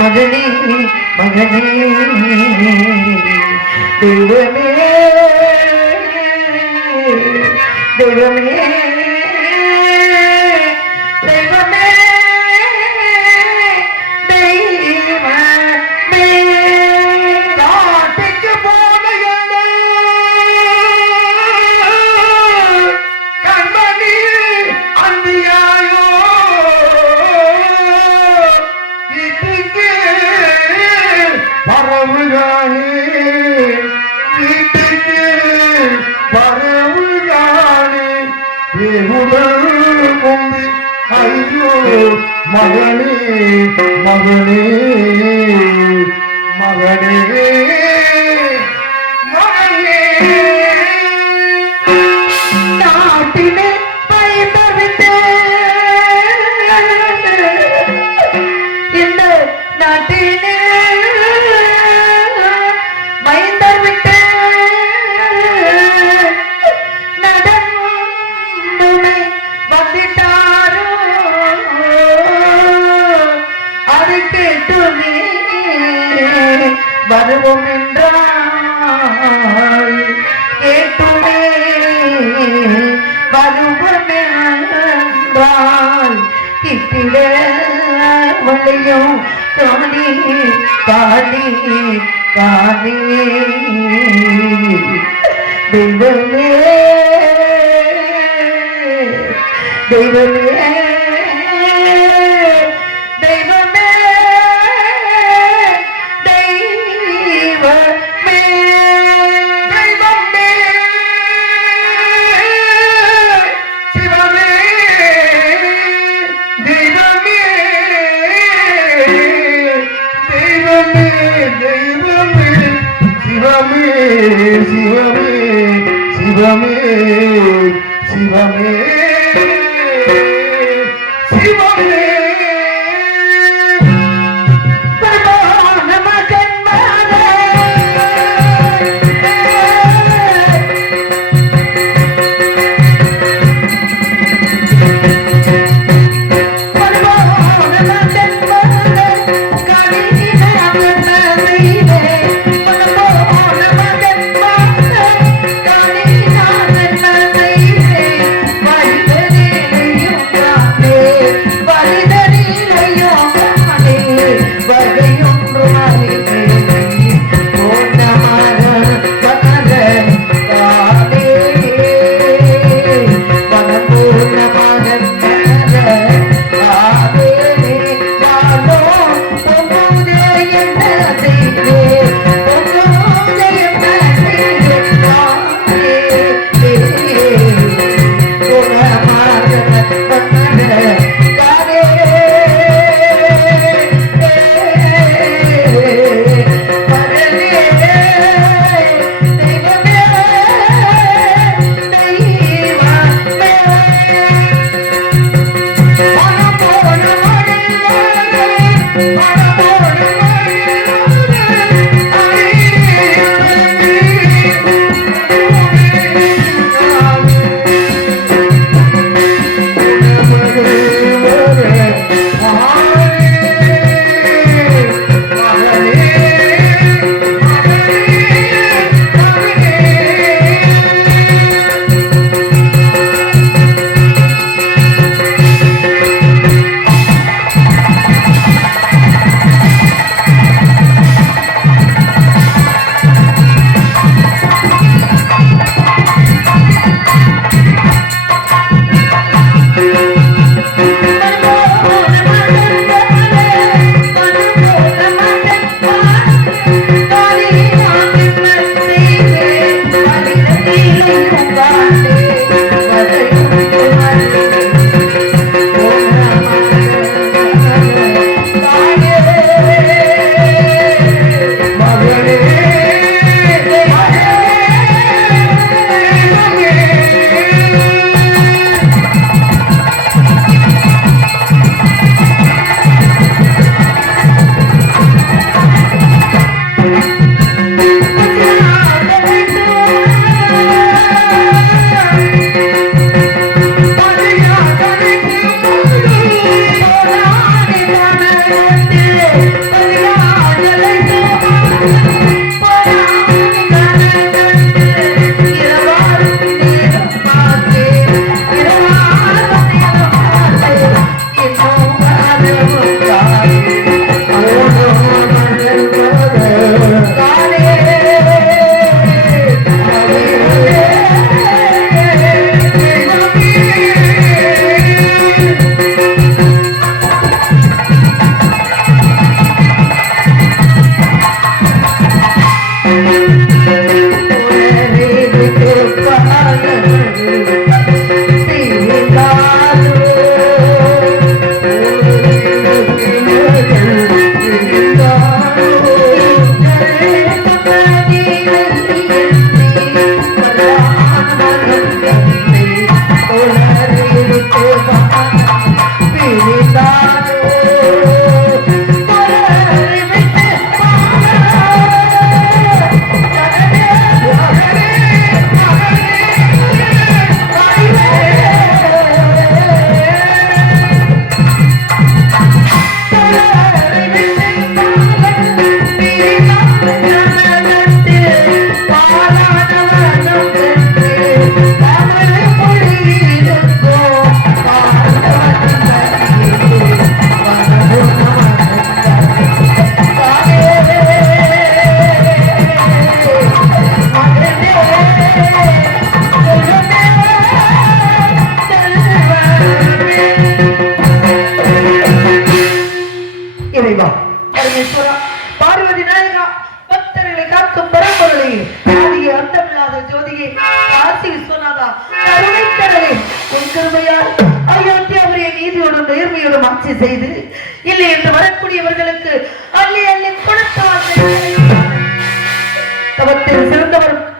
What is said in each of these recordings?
மகனே மகனே தெய்வமே தெய்வமே தெய்வமே தெய்வமே காட்டுக்கு போன கண்மணி அந்தியாயோ வீட்டுக்கு பரவுகானே வீட்டுக்கு பரவுகானே தேவுடல் கொண்டு ஐயோ மகனே மகனே மகனே மகனே நாட்டிலே பயந்தவிட்டு இந்த நாட்டிலே பயந்தவிட்டு நடந்துமை வந்துட்டாரோ அது கேட்டுமே வருவோம் என்றாய் கேட்டுமே வருவோம் என்றால் கிட்டில வளையும் காணி காணி காணி தெய்வமே தெய்வமே தெய்வமே தெய்வமே தெய்வமே சிவமே தெய்வமே தெய்வமே தெய்வமே சிவமே சிவமே சிவமே சிவமே சிவமே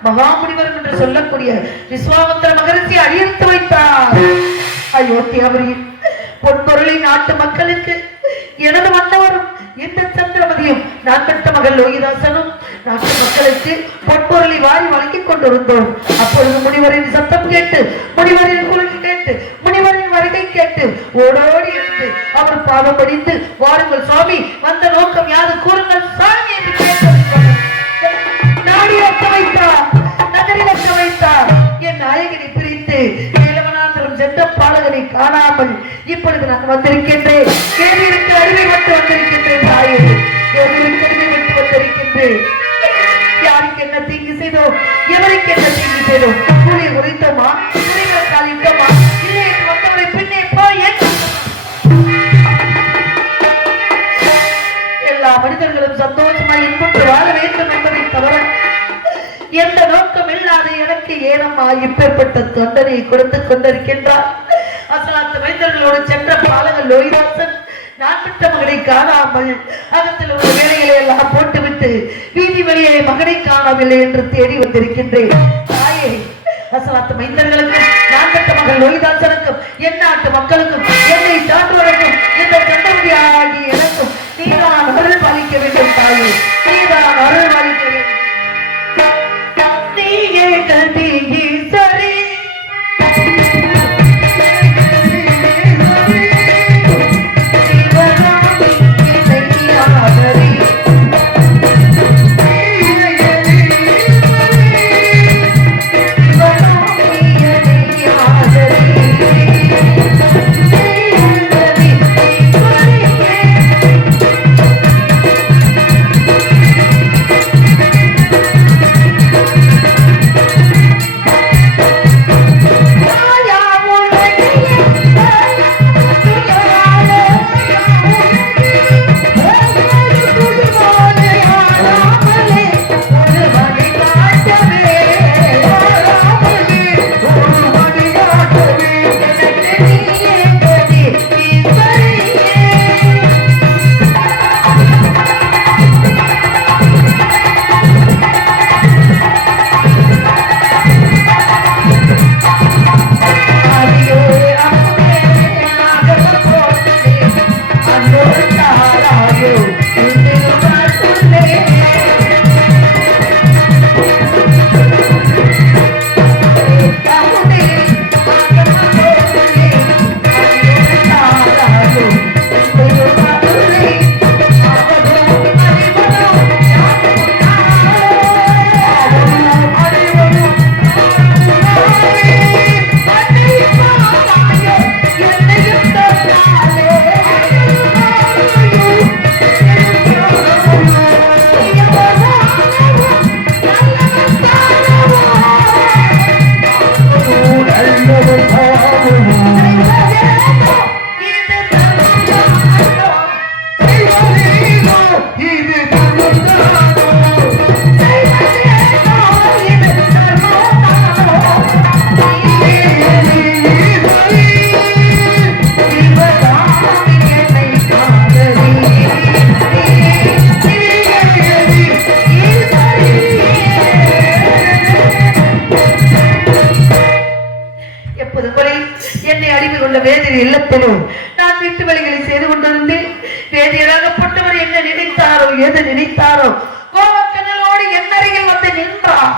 மகாமுனிவர் என்று சொல்லக்கூடிய விஸ்வாமித்திர மகரிஷி அடியெடுத்து வைத்தார். அயோத்தியாபுரியில் பொன்பொருளை நாட்டு மக்களுக்கு எனது மன்னவரும் இந்த சந்திரமதியும் நான் பெற்ற மகள் லோகிதாசனும் நாட்டு மக்களுக்கு பொன்பொருளை வாரி வழங்கிக் கொண்டிருந்தோம். அப்பொழுது முனிவரின் சத்தம் கேட்டு, முனிவரின் குரல் கேட்டு, முனிவரின் வருகை கேட்டு ஓடோடி இருந்து அவர் பாதம் படித்து, வாருங்கள் சுவாமி, வந்த நோக்கம் யாது கூறுங்கள் சாமி என்று கேட்டு நாடி ரத்த வைத்தார், நகரி ரத்த வைத்தார். என் நாயகனை பிரித்து ஏலவனாந்திரம் சென்ற பாலகனை காணாமல் இப்பொழுது நான் வந்திருக்கின்றேன். கேள்விக்கு அறிவை விட்டு வந்திருக்கின்றேன் தாயே, கேள்விக்கு அறிவை விட்டு வந்திருக்கின்றேன். யாருக்கு என்ன தீங்கு செய்தோம், எவருக்கு என்ன தீங்கு செய்தோம், கூலியை உரைத்தோமா, குறைகள் காலிட்டோமா, இல்லை என்று வந்தவரை பின்னே போய் எல்லா மனிதர்களும் சந்தோஷமாய் இன்புற்று வாழ வேண்டும் என்பதை தவிர எந்த நோக்கம் இல்லாத எனக்கு ஏனம்மா இப்பேற்பட்ட தொண்டனை கொடுத்துக் கொண்டிருக்கின்றார். அசலாத்து வைத்தர்களோடு சென்ற பாலகர் லோகிதாசன் நான் பெற்ற மகனை காணாமல் அகத்தில் உள்ள வேலைகளை எல்லாம் போட்டுவிட்டு வீதி வழியை மகனை காணவில்லை என்று தேடி வந்திருக்கின்றேன். தாயே, அசலாத்து மைந்தர்களுக்கும் நான் பெற்ற மகள் லோகிதாசனுக்கும் என் நாட்டு மக்களுக்கும் என்னை சான்றுவதற்கும் இந்த சந்ததி ஆகிய எனக்கும் நீரா தாயே நீதான் அருள்வாளிக்கிறேன். நீயே கதீஸ்வரி இல்லத்திலும் நான் வீட்டு வேலைகளை செய்து கொண்டிருந்தேன். வேதியராகப்பட்டவர் என்ன நினைத்தாரோ எது நினைத்தாரோ கோபக்கனலோடு என் அருகில் வந்து நின்றார்.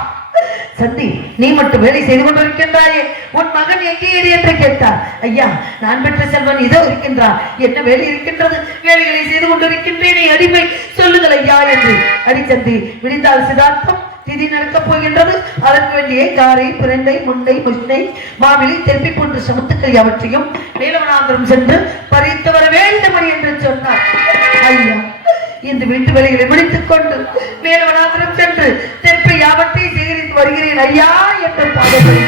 சந்தி, நீ மட்டும் வேலை செய்து கொண்டிருக்கின்றாயே, உன் மகன் எங்கேயேறி என்று கேட்டார். ஐயா, நான் பெற்ற செல்வன் இதோ இருக்கின்றார். என்ன வேலை இருக்கின்றது? வேலைகளை செய்து கொண்டிருக்கின்றேனே அடிமை, சொல்லுங்கள் ஐயா என்று. அடிச்சந்தி, விழித்தால் சிதார்த்தம் திதி நடக்கப் போகின்றது. அதற்கு வேண்டிய காரை, பிரண்டை, முண்டை, முஷ்ணை, மாவிலை, தெப்பி போன்ற சமத்துக்கள் அவற்றையும் மேலவனாந்திரம் சென்று பறித்து வர வேண்டும் என்று சொன்னார். ஐயா, இந்த வீட்டு வேலைகளை முடித்துக் கொண்டு மேலவனாந்திரம் சென்று தெப்பை யாவற்றை சேகரித்து வருகிறேன் ஐயா என்று பாடப்படி.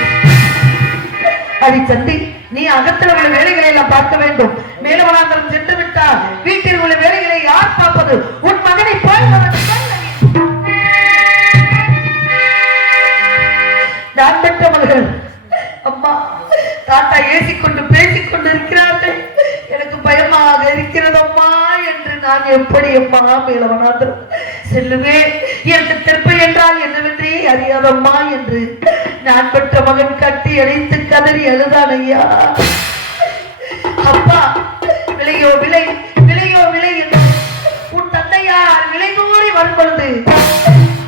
அடிச்சந்தி, நீ அகத்தில் உள்ள வேலைகளை எல்லாம் பார்க்க வேண்டும். மேலவனாந்திரம் சென்று விட்டால் வீட்டில் உள்ள வேலைகளை யார் பார்ப்பது? உன் மகனை போய் நான் பெற்ற மகள். அம்மா, தாத்தா ஏசிக்கொண்டு பேசிக்கொண்டு இருக்கிறார்கள். எனக்கு பயமாக இருக்கிறது அம்மா என்று நான் எப்படி அம்மா மேலவனாந்திரம் செல்லுவேன்? எனக்கு தெற்பை என்றால் என்னவென்றே அறியாதம்மா என்று நான் பெற்ற மகன் கட்டி அடைத்து கதறி அழுதான். ஐயா, அப்பா, விலையோ விலை, விலையோ விலை என்று உன் தந்தையார் விலை கூறி வரும் பொழுது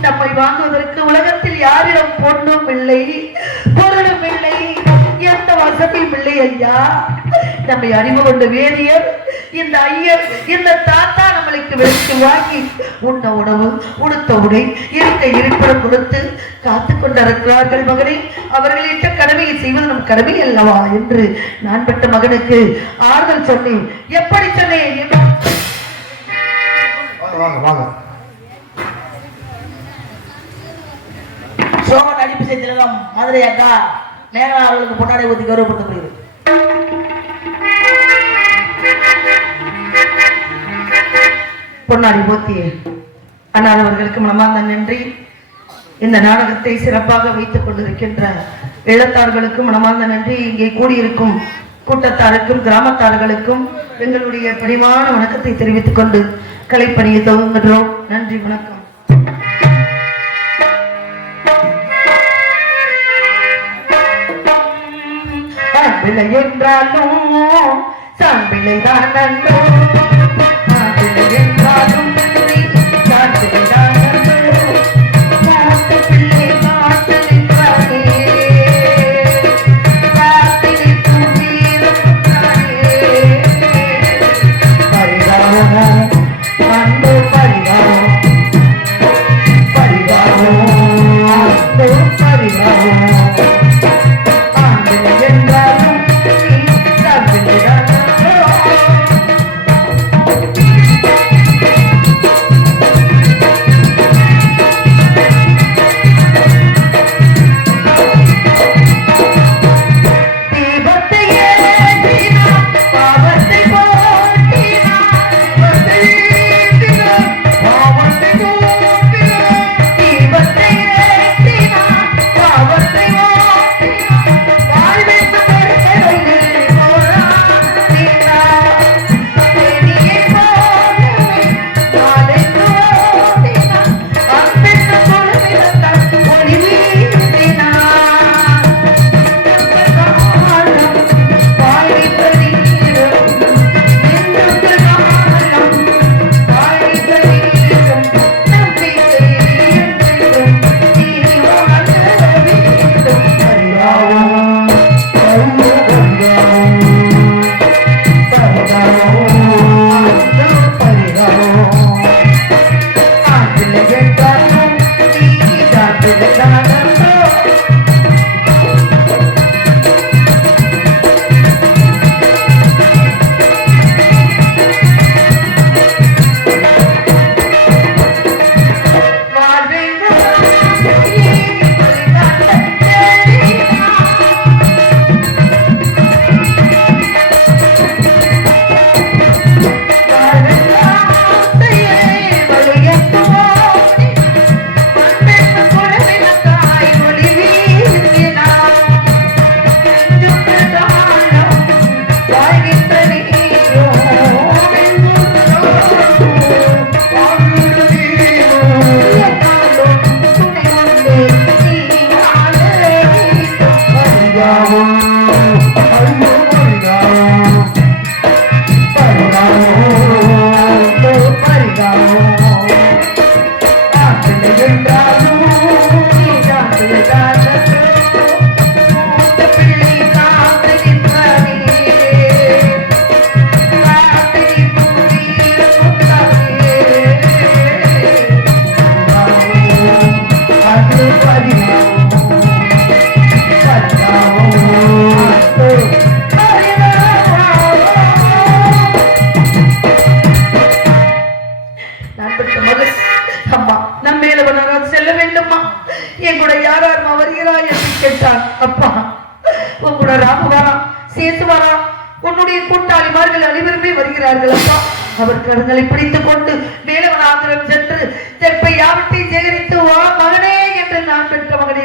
நம்மை வாங்குவதற்கு உலகத்தில் யாரிடம் பொண்ணும் இல்லை, பொருளும் இல்லை, எந்த வசதியும் இல்லை. ஐயா, நம்மை அறிவு கொண்ட வேதியர், இந்த ஐயர், இந்த தாத்தா நம்மளுக்கு வெளிக்கு வாங்கி உண்ண உணவு, உடுத்த உடை, இருக்க இருப்பிடம் கொடுத்து காத்து கொண்டிருக்கிறார்கள். மகனே, அவர்களிட்ட கடமையை செய்வது நம் கடமை அல்லவா என்று நான் பெற்ற மகனுக்கு ஆறுதல் சொன்னேன். எப்படி சொன்னேன்? சோமன் அடிப்பு செய்திருந்தோம் மதுரை அக்கா நேரம் அவர்களுக்கு பொன்னாடை ஊற்றி கௌரவப்படுத்தப்படுகிறது. பொன்னாடி போத்திய அண்ணாதவர்களுக்கு மனமார்ந்த நன்றி. இந்த நாடகத்தை சிறப்பாக வைத்துக் கொண்டிருக்கின்ற இளத்தார்களுக்கும் மனமார்ந்த நன்றி. இங்கே கூடியிருக்கும் கூட்டத்தாருக்கும் கிராமத்தார்களுக்கும் எங்களுடைய பணிவான வணக்கத்தை தெரிவித்துக் கொண்டு கலைப்பணியை துவங்குகிறோம். நன்றி, வணக்கம். பிள்ளை என்றாலும் சான் பிள்ளைதான் நன்றோ, பிள்ளை என்றாலும் அவர் கருங்களை பிடித்துக் கொண்டு மேலவனாந்திரம் சென்று தெற்பை யாவற்றை சேகரித்து வா மகனே என்று நான் பெற்ற மகனே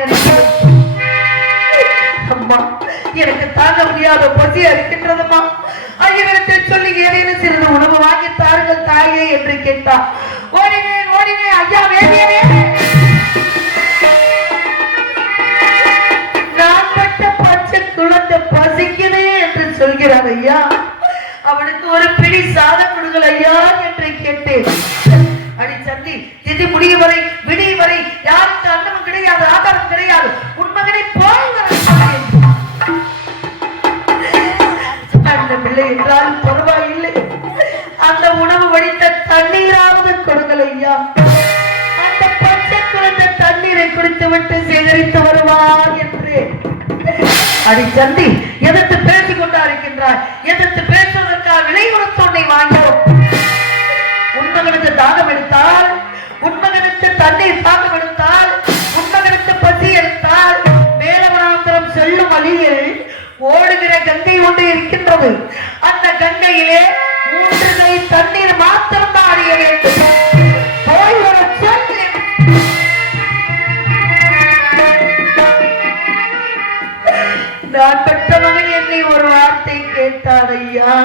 அம்மா எனக்கு தாங்க முடியாத பசி அளிக்கின்றதம்மா ஐயனிடத்தில் சொல்லி ஏதேனும் சிறிது உணவு வாங்கி தாருங்கள் தாயே என்று கேட்டார். ஓடினேன் ஐயா வேண்டியனே நான் பெற்ற பச்சை குழந்தை பசிக்குது என்று சொல்கிறார் ஐயா. அவனுக்கு ஒரு பிடி சாதம் கொடுங்கள் ஐயா என்று கேட்டேன். அடி சந்தி திதி முடிய வரை விடிய வரை யாருக்கு அன்னமும் கிடையாது, ஆதாரம் கிடையாது. உன் மகனை போய் அந்த பிள்ளை என்றால் பரவாயில்லை, அந்த உணவு வடித்த தண்ணீராவது கொடுங்கள் ஐயா. அந்த பச்சை குழந்தை தண்ணீரை குடித்து விட்டு சேகரித்து வருவார் என்று. அடி சந்தி எதிர்த்து பேசிக் கொண்டா இருக்கின்றார். எதிர்த்து பேசுவதற்காக விலை கொடுத்து உன்னை வாங்கியோம். உண்மகனுக்கு தாகம் எடுத்தால், உண்மகனுக்கு தண்ணீர் தாகம் எடுத்தால், உண்மகனுக்கு பசி எடுத்தால் மேலவனாந்திரம் செல்லும் வழியில் ஓடுகிற கங்கை ஒன்று இருக்கின்றது. அந்த கங்கையிலே 3 கை தண்ணீர் மாத்திரம் தான் அறிய வேண்டும். போய் வர சொல்லி நான் பெற்ற மகன் என்னை ஒரு வார்த்தை கேட்டார் ஐயா.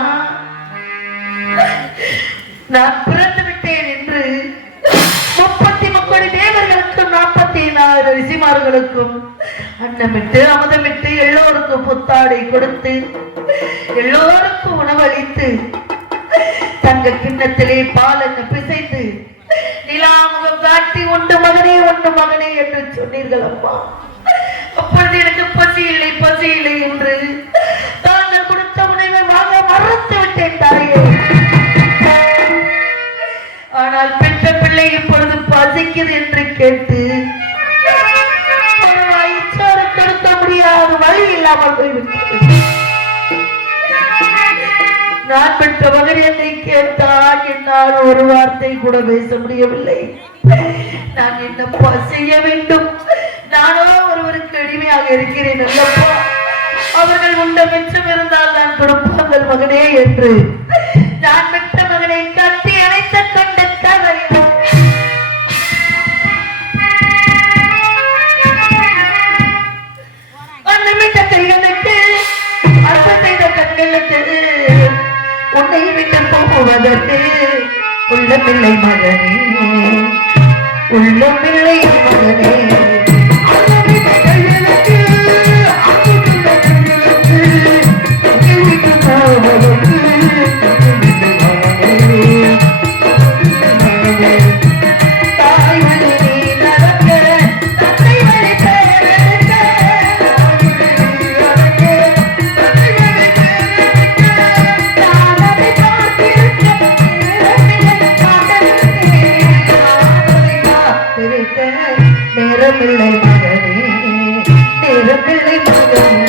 நான் பிறந்து விட்டேன் என்று 33 தேவர்களுக்கும் 44 ரிஷிமார்களுக்கும் அன்னமிட்டு அமுதமிட்டு எல்லோருக்கும் புத்தாடை கொடுத்து எல்லோருக்கும் உணவளித்து தங்க கிண்ணத்திலே பாலன்னு பிசைந்து நிலாமுகம் காட்டி ஒன்று மகனே என்று சொன்னீர்கள் அம்மா. அப்பொழுது எனக்கு பசி இல்லை என்று தாங்கள் கொடுத்த உணவை வாங்க மறந்து விட்டேன் தாயே. ஆனால் பெற்ற பெற்ற பிள்ளை இப்பொழுது பசிக்குது என்று கேட்டு கொடுக்க முடியாத வழி இல்லாமல் போய்விட்டது. நான் பெற்ற மகன் என்னை கேட்டால் என்னால் ஒரு வார்த்தை கூட பேச முடியவில்லை. நான் என்னப்பா செய்ய வேண்டும்? நானோ ஒருவருக்கு எளிமையாக இருக்கிறேன் அல்லப்பா. அவர்கள் உண்ட மிச்சம் இருந்தால் நான் கொடுப்பாங்கள் மகனே என்று நான் பெற்ற மகனை கட்டி அணைத்த கொண்ட கதை அன்னமிட்ட கைகளுக்கு அற்ப செய்த கண்களுக்கு உன்னை விட்டு போவதற்கு உள்ளமில்லை மகனே, உள்ளமில்லை மகனே. நேரமில்லை மகனே, நேரமில்லை மகனே.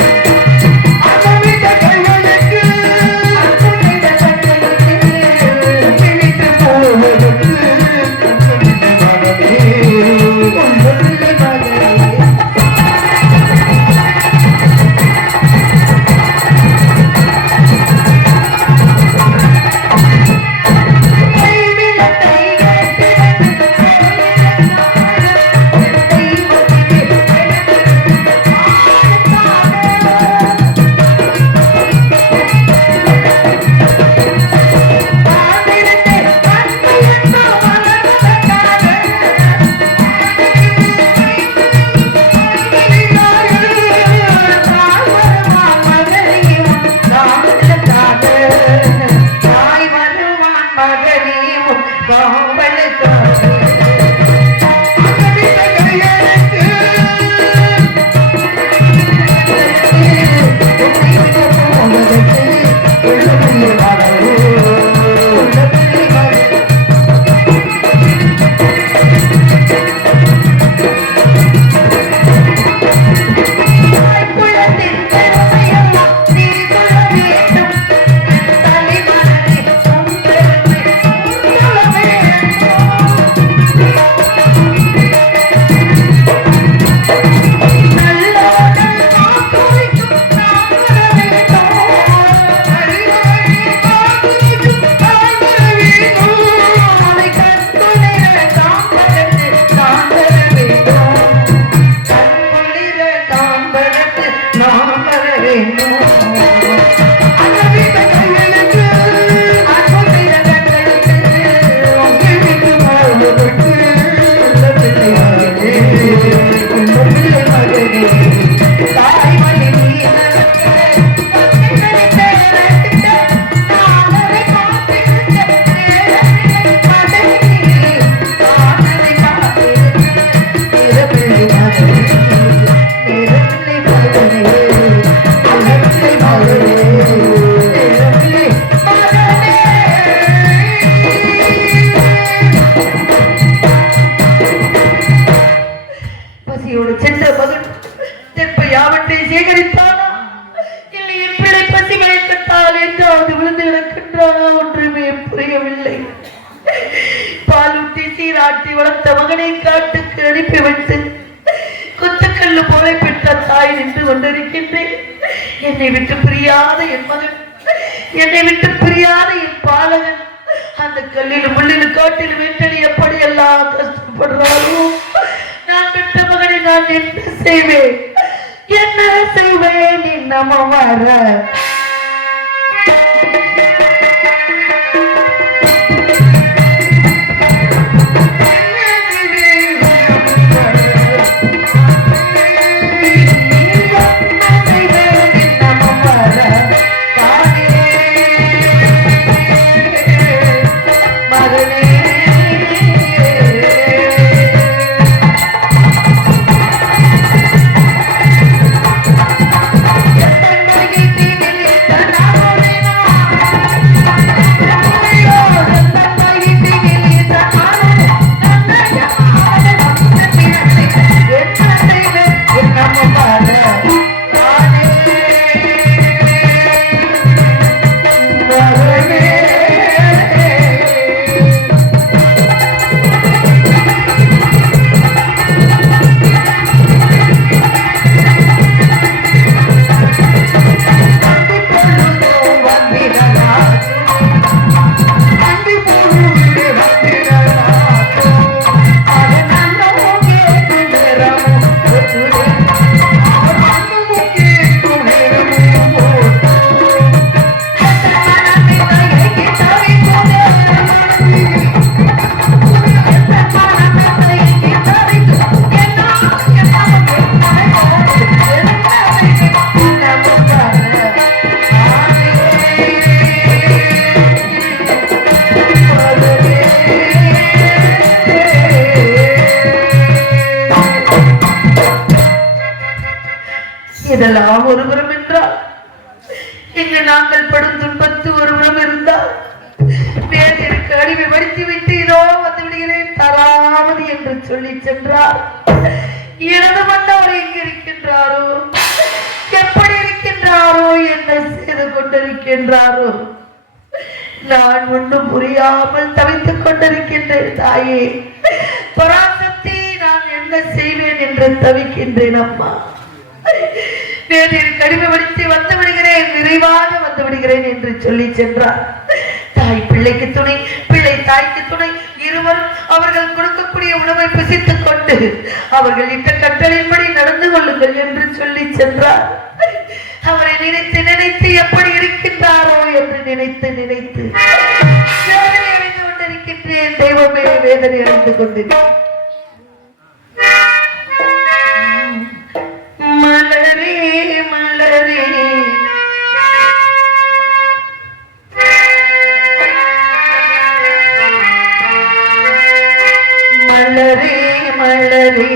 சீராட்டி வளர்த்த மகனை காட்டுக்கு அனுப்பிவிட்டு குத்துக்கல்லு போல பெற்ற தாய் நின்று கொண்டிருக்கின்றேன். என்னை விட்டு பிரியாத என் மகன், என்னை விட்டு பிரியாத என் பாலகன் அந்த கல்லிலும் முள்ளிலும் காட்டிலும் வெட்டடி எப்படி எல்லாம் கஷ்டப்படுறாரோ, நான் பெற்ற மகனை நான் என்ன செய்வேன், என்ன செய்வேன்? நம்ம வர Thank you. இதெல்லாம் ஒருபுறம் என்றால் இங்கு நாங்கள் படும் துன்பத்து ஒருபுறம் இருந்தால் வேதிற்கு அடிமை வடித்து விட்டு இதோ வந்து விடுகிறேன் தராமதி என்று சொல்லி சென்றார். இடது மன்னவர் எங்கு இருக்கின்றாரோ, எப்படி இருக்கின்றாரோ, என்ன செய்து கொண்டிருக்கின்றாரோ, நான் ஒன்றும் புரியாமல் தவித்துக் கொண்டிருக்கின்றேன். தாயே பராசக்தி, நான் என்ன செய்வேன் என்று தவிக்கின்றேன். அம்மா வேதியில் கடிமை வடித்து வந்து விடுகிறேன், விரைவாக வந்து விடுகிறேன் என்று சொல்லி சென்றார். தாய் பிள்ளைக்கு துணை, பிள்ளை தாய்க்கு துணை, இருவரும் அவர்கள் கொடுக்கக்கூடிய உணவை புசித்துக் கொண்டு அவர்கள் இட்ட கட்டளைப்படி நடந்து கொள்ளுங்கள் என்று சொல்லி சென்றார். அவரை நினைத்து நினைத்து எப்படி இருக்கின்றாரோ என்று நினைத்து நினைத்து வேதனை அடைந்து கொண்டிருக்கின்றேன். தெய்வமே, வேதனை அடைந்து கொண்டிருக்கிறேன். மலரே மலரே மலரே மலரே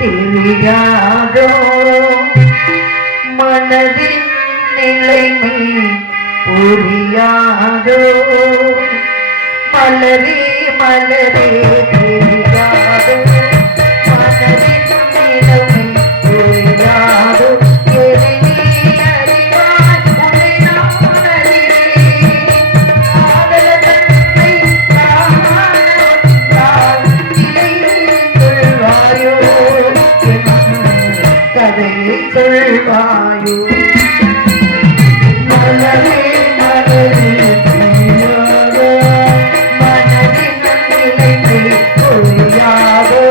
தெரியாதோ மனதின் நிலைமை புரியாதோ. மலரே மலரே தெரியாதோ மனதின் நிலைமை புரியாதோ. சொல்வாயோ மலரே மலரே தெரியாதோ மனதின் நிலைமை புரியாதோ.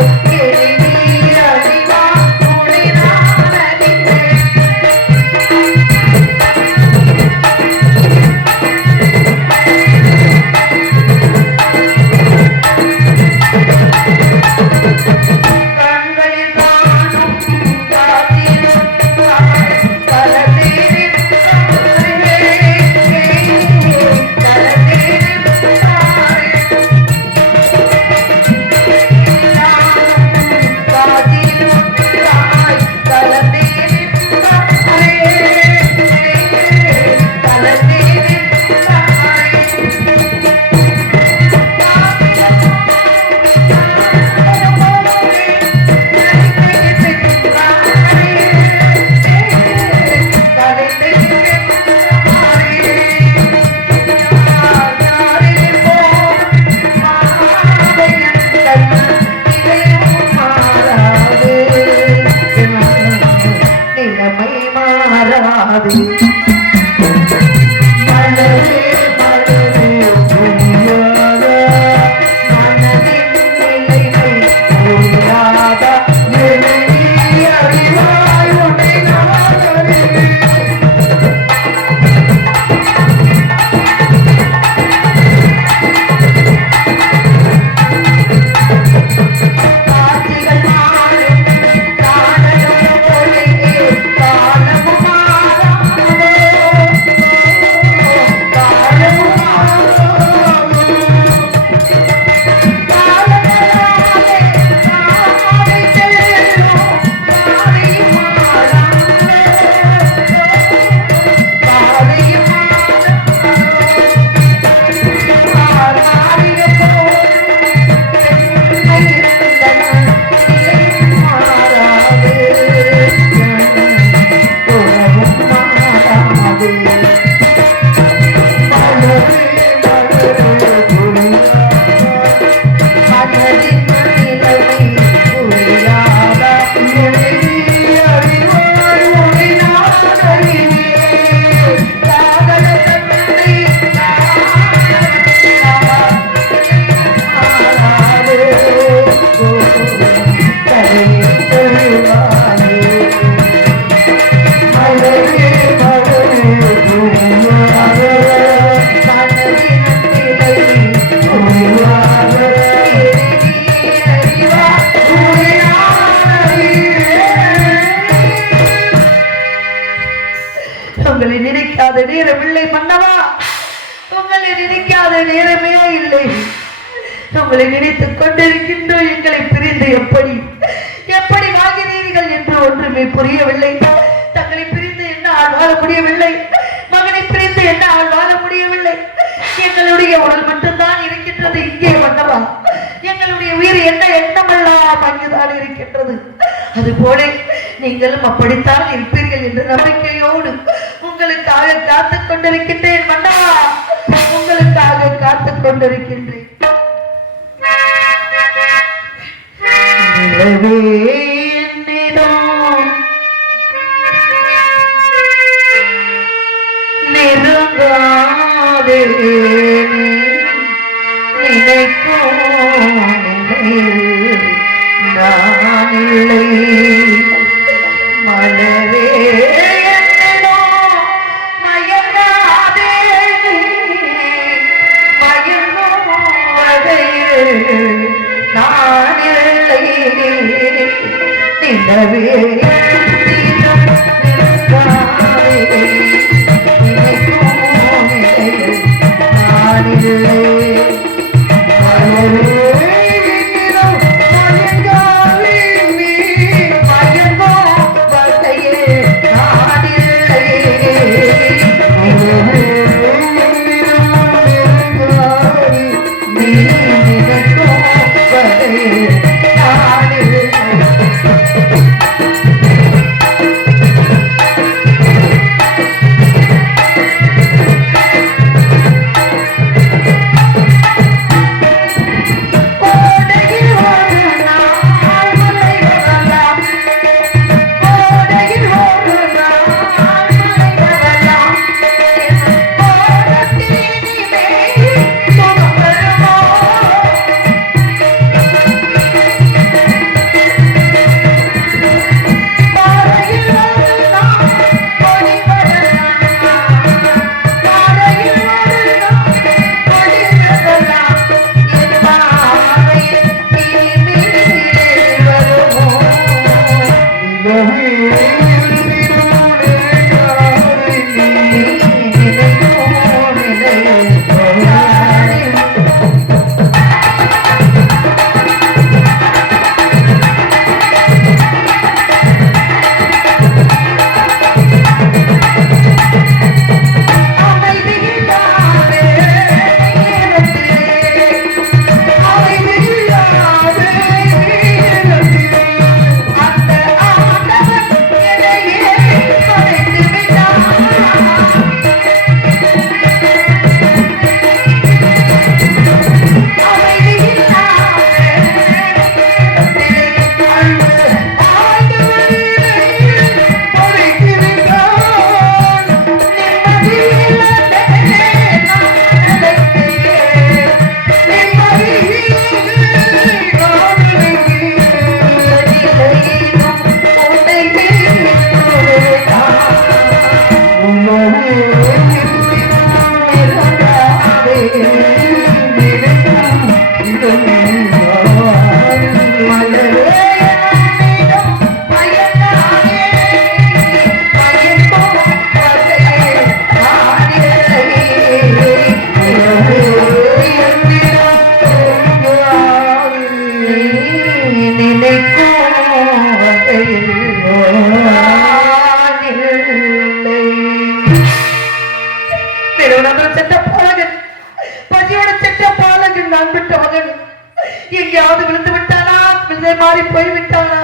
நேரமில்லை மன்னவா, உங்களை நினைக்காத நேரமே இல்லை. உங்களை நினைத்துக் கொண்டிருக்கின்றோம். எங்களை பிரிந்து எப்படி எப்படி வாழ்கிறீர்கள் என்று ஒன்றுமே புரியவில்லை. தங்களை பிரிந்து என்னால் வாழ முடியவில்லை, மகனை பிரிந்து என்னால் வாழ முடியவில்லை. எங்களுடைய உடல் மட்டும்தான் இருக்கின்றது இங்கே மன்னவா. எங்களுடைய உயிர் என்ன எண்ணமெல்லாம் அங்குதான் இருக்கின்றது. அதுபோல நீங்களும் அப்படித்தான் இருப்பீர்கள் என்ற நம்பிக்கையோடு உங்களுக்காக காத்துக் கொண்டிருக்கின்றேன் மன்னவா, உங்களுக்காக காத்துக் கொண்டிருக்கின்றேன். நெருங்காதே நினைக்கும் நான் இல்லை மலரே மயங்காதே மயங்கும் வகையில் நான் இல்லை நிலவே எங்கேயாவது விழுந்து விட்டானா, விழுதை மாறி போய்விட்டானா,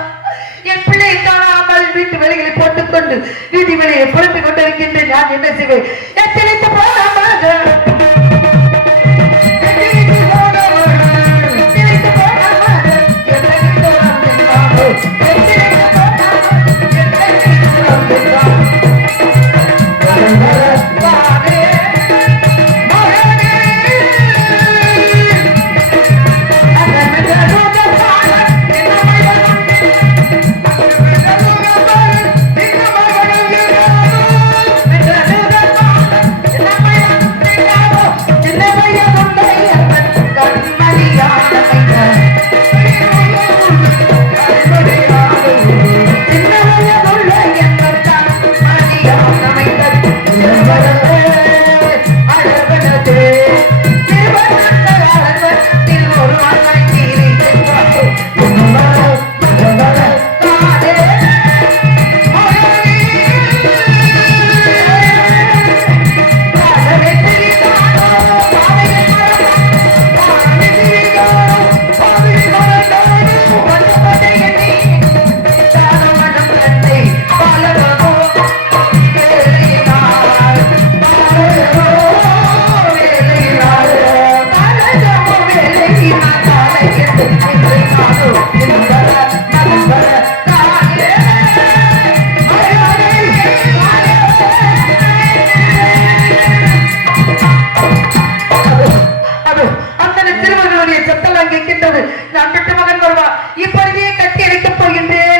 என் பிள்ளை காணாமல் வீட்டு வேலைகளை போட்டுக்கொண்டு வீதி வேலையை புலம்பிக் கொண்டிருக்கின்றேன். நான் என்ன செய்வேன்? எச்சரித்து போனாமல் அந்த திருமகளுடைய சத்தெல்லாம் கேட்கின்றது. நான் பெற்ற மகன் வருவா, இப்படியே கட்டி அழைக்கப் போகின்றேன்.